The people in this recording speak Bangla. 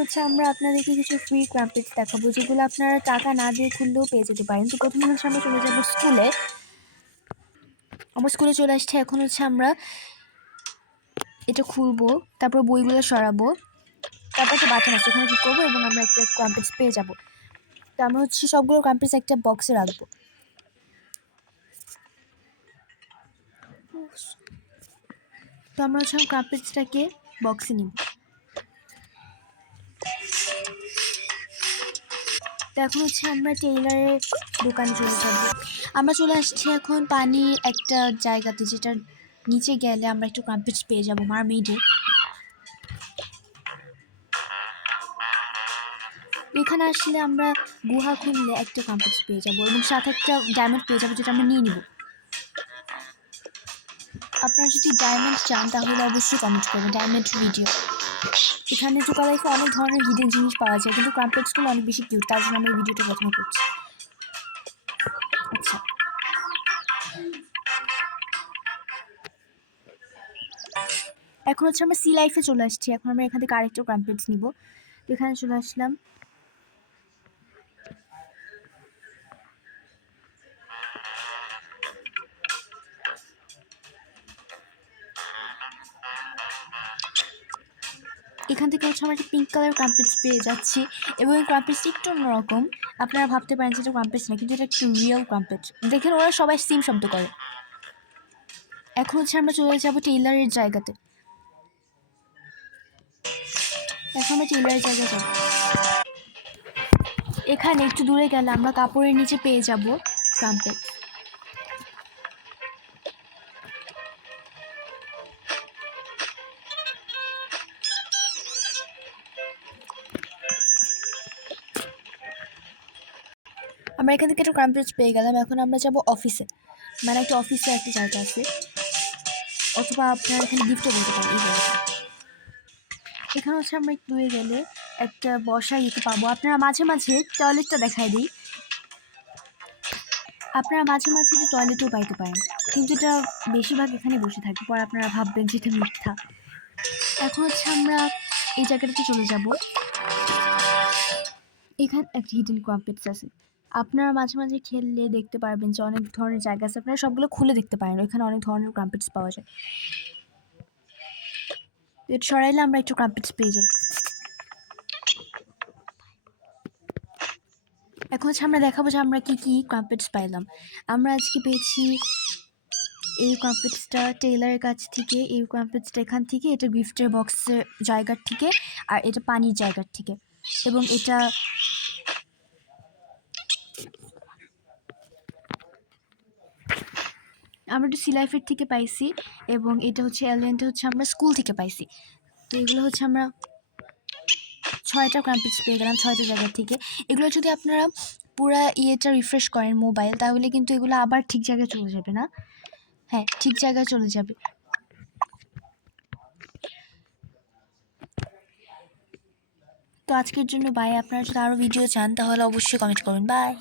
হচ্ছে আমরা আপনাদেরকে কিছু ফ্রি ক্রাম্পেটস দেখাবো, যেগুলো আপনারা টাকা না দিয়ে খুললেও পেয়ে যেতে পারেন। তো প্রথমে হচ্ছে আমরা চলে যাবো স্কুলে। আমার স্কুলে চলে আসছে। এখন হচ্ছে আমরা এটা খুলবো, তারপর বইগুলো সরাবো, তারপর একটা বাটন আছে ওখানে ক্লিক করবো এবং আমরা একটা ক্রাম্পেটস পেয়ে যাবো। তো আমরা হচ্ছে সবগুলো ক্রাম্পেটস একটা বক্সে রাখবো। তো আমরা হচ্ছে ক্রাম্পেটসটাকে বক্সে নিব। তো এখন হচ্ছে আমরা টেইলারের দোকানে চলে যাবো। আমরা চলে আসছি এখন পানির একটা জায়গাতে, যেটার নিচে গেলে আমরা একটু ক্রাম্পেটস পেয়ে যাবো মারমেইডের। এখানে আসলে আমরা গুহা খুললে একটা ক্রাম্পেটস পেয়ে যাবো এবং সাথে একটা ডায়মন্ড পেয়ে যাবো, যেটা আমরা নিয়ে নিব। আপনারা যদি ডায়মন্ড চান তাহলে অবশ্যই কমেন্ট করবেন ডায়মন্ড ভিডিও। এখানে টোকা লাইফে অনেক ধরনের হিডেন জিনিস পাওয়া যায়, কিন্তু ক্রাম্পেটসগুলো অনেক বেশি কিউট, তার জন্য আমরা এই ভিডিওটা প্রথমে করছি। আচ্ছা, এখন হচ্ছে আমরা সি লাইফে চলে আসছি। এখন আমরা এখান থেকে আরেকটা ক্রাম্পেটস নিব। তো এখানে চলে আসলাম। এখান থেকে হচ্ছে আমরা একটা পিঙ্ক কালার ক্রাম্পেটস পেয়ে যাচ্ছি এবং এই ক্রাম্পেটসটা একটু অন্যরকম। আপনারা ভাবতে পারেন যে এটা ক্রাম্পেটস না, কিন্তু এটা একটু রিয়েল ক্রাম্পেটস। দেখেন ওরা সবাই সেম শব্দ করে। এখন হচ্ছে আমরা চলে যাবো টেইলারের জায়গাতে। এখন আমরা টেইলারের জায়গায় যাব। এখানে একটু দূরে গেলে আমরা কাপড়ের নিচে পেয়ে যাব ক্রাম্পেটস। আমরা এখান থেকে একটা ক্রাম্পেটস পেয়ে গেলাম। এখন আমরা যাব অফিসে, মানে একটা অফিসে একটা জায়গা আছে, অথবা আপনারা এখানে গিফটও বলতে পারেন এই জায়গাটা। এখানে হচ্ছে আমরা একটু দূরে গেলে একটা বসার ইতে পাবো। আপনারা মাঝে মাঝে টয়লেটটা দেখাই দিই, আপনারা মাঝে মাঝে এটা টয়লেটেও পাইতে পারেন, কিন্তু এটা বেশিরভাগ এখানে বসে থাকে, পরে আপনারা ভাববেন যে এটা মিথ্যা। এখন হচ্ছে আমরা এই জায়গাটাতে চলে যাব। এখানে একটা হিডেন ক্রাম্পেটস আছে। আপনারা মাঝে মাঝে খেললে দেখতে পারবেন যে অনেক ধরনের জায়গা আছে, আপনারা সবগুলো খুলে দেখতে পারেন, এখানে অনেক ধরনের ক্রাম্পেটস পাওয়া যায়। এটা সরাইলে আমরা একটু ক্রাম্পেটস পেয়ে যাই। এখন হচ্ছে আমরা দেখাবো যে আমরা কি কি ক্রাম্পেটস পাইলাম। আমরা আজকে পেয়েছি এই ক্রাম্পেটসটা টেইলারের কাছ থেকে, এই ক্রাম্পেটসটা এখান থেকে, এটা গিফটের বক্সের জায়গার থেকে, আর এটা পানির জায়গার থেকে, এবং এটা আমরা একটু সি লাইফের থেকে পাইছি, এবং এটা হচ্ছে এলিয়েনটা হচ্ছে আমরা স্কুল থেকে পাইছি। তো এগুলো হচ্ছে আমরা 6টা ক্রাম্পেটস পেয়ে গেলাম 6টা জায়গার থেকে। এগুলো যদি আপনারা পুরা ইয়েটা রিফ্রেশ করেন মোবাইল, তাহলে কিন্তু এগুলো আবার ঠিক জায়গায় চলে যাবে না। হ্যাঁ, ঠিক জায়গায় চলে যাবে। তো আজকের জন্য বাই। আপনারা যদি আরও ভিডিও চান তাহলে অবশ্যই কমেন্ট করবেন। বাই।